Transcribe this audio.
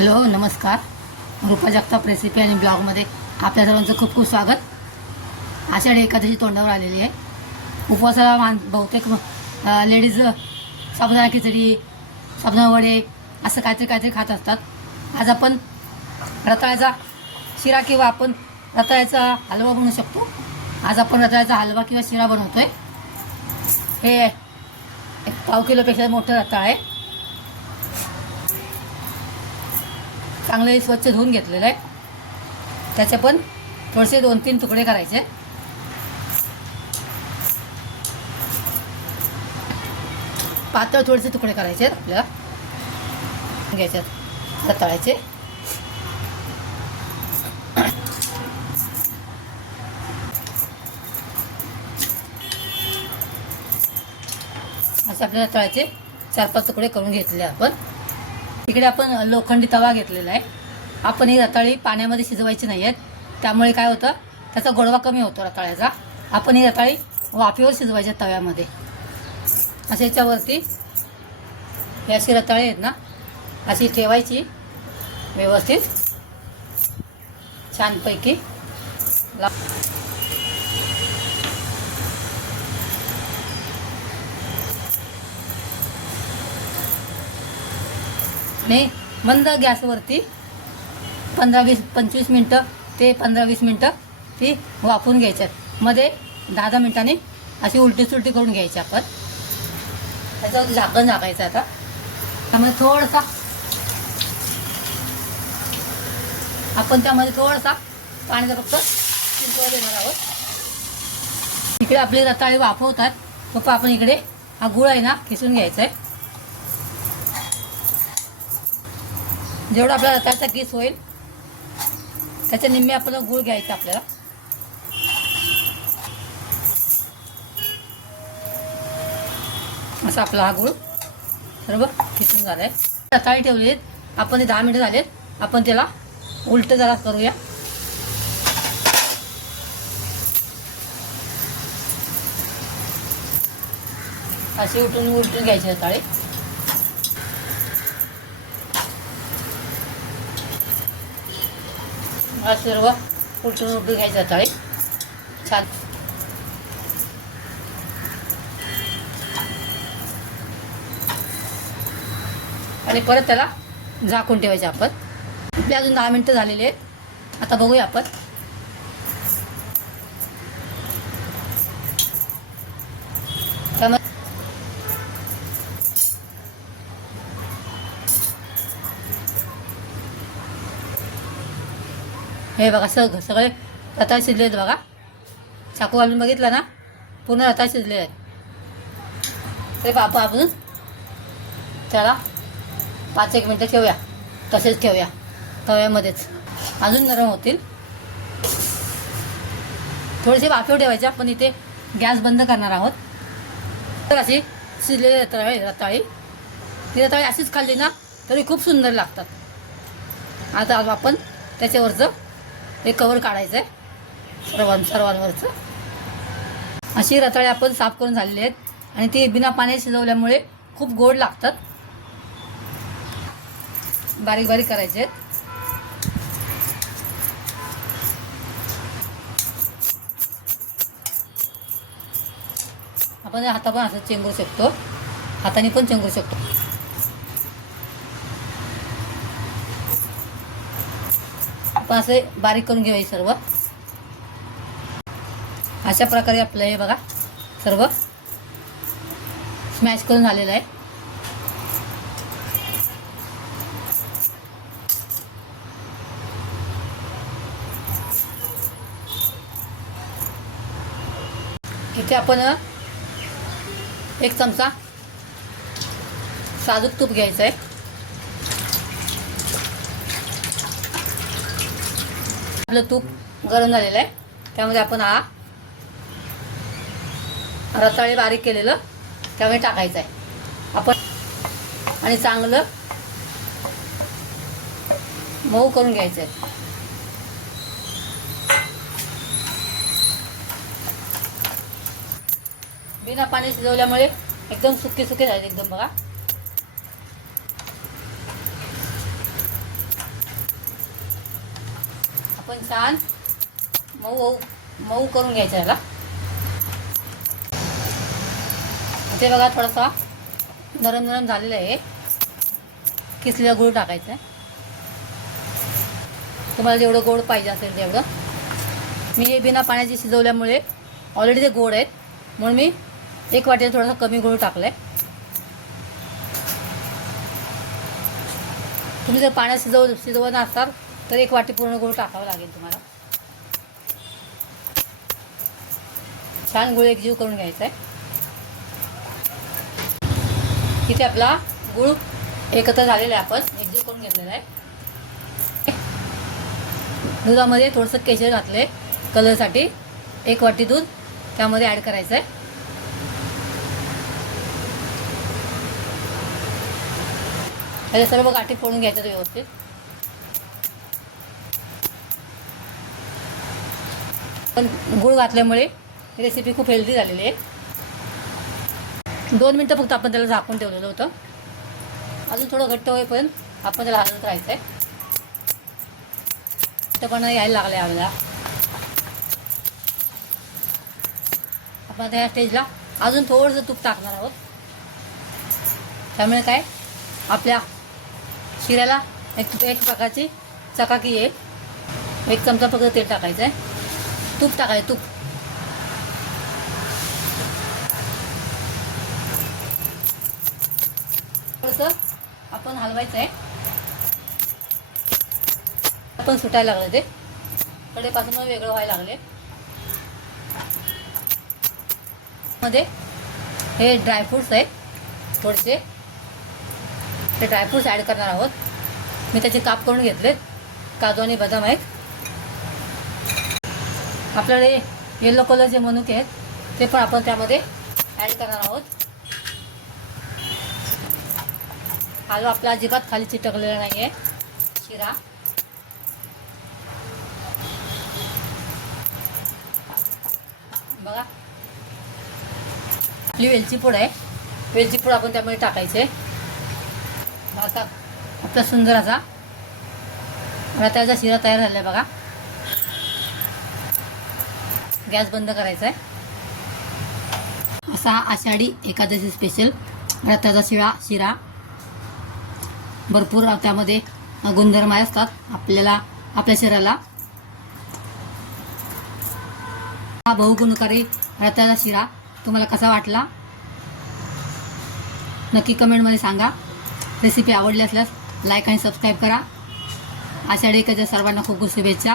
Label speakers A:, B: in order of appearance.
A: Hello नमस्कार. Rupa Jagtap recipe आणि ब्लॉगमध्ये आपल्या सर्वांचं खूप खूप स्वागत. आषाढी एकादशी तोंडावर आलेली आहे. उपवासाला मान बहुतेक लेडीज साबुदाणा खिचडी साबुदाणा वडे असं काहीतरी काहीतरी खात असतात. आज आपण रताळ्याचा शिरा किंवा आपण रताळ्याचा हलवा बनवू शकतो. आज आपण रताळ्याचा हलवा किंवा शिरा बनवतो आहे हे एक पाव किलोपेक्षा मोठं रताळ आहे. चांगले स्वच्छ धुवून घेतलेलं आहे त्याचे पण थोडेसे दोन तीन तुकडे करायचे. पातळ थोडेसे तुकडे करायचे आहेत आपल्याला. घ्यायच्यात रताळ्याचे असे आपल्याला तळाचे चार पाच तुकडे करून घेतले आपण. तिकडे आपण लोखंडी तवा घेतलेला आहे. आपण ही रताळी पाण्यामध्ये शिजवायची नाही आहेत. त्यामुळे काय होतं त्याचा गोडवा कमी होतो रताळ्याचा. आपण ही रताळी वाफेवर शिजवायच्या तव्यामध्ये. अशा याच्यावरती ही अशी रताळी आहेत ना अशी ठेवायची व्यवस्थित. छानपैकी. ला मी मंद गॅसवरती पंधरा वीस पंचवीस मिनटं ते पंधरा वीस मिनटं ती वाफवून घ्यायच्यात. मध्ये दहा दहा मिनटांनी अशी उलटी सुलटी करून घ्यायची आपण. त्याच्यावर झाकण झाकायचं आता. त्यामध्ये थोडासा आपण त्यामध्ये थोडासा पाण्याचा फक्त शिंतोडा देणार आहोत. इकडे आपली रताळी वाफवतात. फक्त आपण इकडे हा गुळ आहे ना किसून घ्यायचा आहे जेवढा आपला रताळ्याचा केस होईल त्याच्या निम्मे आपण गुळ घ्यायचा आपल्याला. असा आपला हा गुळ सर्व किसून आहे रताळी ठेवलेत. आपण ते दहा मिनिटं झालेत. आपण त्याला उलट जरा करूया. असे उठून उलटून घ्यायची रताळी हा सर्व उलटून उलटून घ्यायचा ताळी छान. आणि परत त्याला झाकून ठेवायचे आपण. आपले अजून दहा मिनटं झालेले आहेत. आता बघूया आपण. हे बघा सग सगळे रताळ शिजले आहेत बघा. चाकू घालून बघितलं ना? पूर्ण रताळ शिजले आहेत. ते बापा आपण त्याला पाच एक मिनटं ठेवूया. तसेच ठेवूया. तव्यामध्येच. अजून नरम होतील. थोडेसे वाफेव ठेवायचे आपण इथे गॅस बंद करणार आहोत. तर अशी शिजलेली रताळी रताळी. ती रताळी अशीच खाल्ली ना तरी खूप सुंदर लागतात. आता आपण त्याच्यावरचं हे कवर काढायचं आहे सर्वां सर्वांवरचं. अशी रताळे आपण साफ करून झालेली आहेत. आणि ती बिना पाणी शिजवल्यामुळे खूप गोड लागतात. बारीक बारीक करायचे आहेत. आपण हाता पण असं चेंगरू शकतो. हाताने पण चेंगरू शकतो. आपण असे बारीक करून घेऊया सर्व. अशा प्रकारे आपलं हे बघा सर्व स्मॅश करून झालेलं आहे. इथे आपण एक चमचा साजूक तूप घ्यायचं आहे. आपलं तूप गरम झालेलं आहे. त्यामध्ये आपण हा रताळे बारीक केलेलं त्यामध्ये टाकायचं आहे आपण आणि चांगलं मऊ करून घ्यायचं आहे बिना पाणी शिजवल्यामुळे एकदम सुके सुके झाले एकदम बघा. छान मऊ मऊ करून घ्यायचं याला. इथे बघा थोडासा नरम नरम झालेलं आहे. किसलेला गूळ टाकायचा आहे. तुम्हाला जेवढं गोड पाहिजे असेल तेवढं. मी हे बिना पाण्याची शिजवल्यामुळे ऑलरेडी ते गोड आहेत. म्हणून मी एक वाटीला थोडासा कमी गूळ टाकला आहे तुम्ही जर पाण्यात शिजव शिजवत असाल तर एक वाटी पूर्ण गूळ टाकावं लागेल तुम्हाला. छान गुळ एकजीव करून घ्यायचा आहे. इथे आपला गुळ एकत्र झालेला आहे आपण. एकजीव करून घेतलेला आहे. दुधामध्ये थोडंसं केशर घातले कलरसाठी एक वाटी दूध त्यामध्ये ॲड करायचं आहे. त्याच्या सर्व गाठी फोडून घ्यायचं व्यवस्थित. पण गुळ घातल्यामुळे ही रेसिपी खूप हेल्दी झालेली आहे. दोन मिनटं फक्त आपण त्याला झाकून ठेवलेलं होतं. अजून थोडं घट्ट होईपर्यंत आपण त्याला हलवत राहायचं आहे पण यायला लागलं आहे आपल्याला. आपण आता ह्या स्टेजला अजून थोडंसं तूप टाकणार आहोत. त्यामुळे काय? आपल्या शिऱ्याला एक एक प्रकारची चकाकी येईल. एक चमचा फक्त तेल टाकायचं आहे तूप टाकाय तूप थोडंसं आपण हलवायचं आहे. आपण सुटायला लागलं ते. कडेपासून मग वेगळं व्हायला लागले. मध्ये हे ड्रायफ्रूट्स आहेत थोडेसे. ते ड्रायफ्रूट्स ॲड करणार आहोत. मी त्याचे काप करून घेतलेत. काजू आणि बदाम आहेत. आपल्याकडे येलो कलर जे मनुके आहेत ते पण आपण त्यामध्ये ॲड करणार आहोत. आलू आपला अजिबात खाली चिटकलेला नाही आहे शिरा. बघा. आपली वेलची पूड आहे. वेलची पूड आपण त्यामध्ये टाकायचे. आता आपला सुंदर असा. आता त्याचा शिरा तयार झाला आहे बघा. गॅस बंद करायचा आहे. असा आषाढी एकादशी स्पेशल रथाचा शिळा शिरा भरपूर त्यामध्ये गुणधर्म असतात आपल्याला आपल्या शरीराला. हा बहुगुणकारी रथाचा शिरा तुम्हाला कसा वाटला? नक्की कमेंटमध्ये सांगा. रेसिपी आवडली असल्यास लाईक आणि सबस्क्राईब करा. आषाढी एकाच्या सर्वांना खूप खूप शुभेच्छा.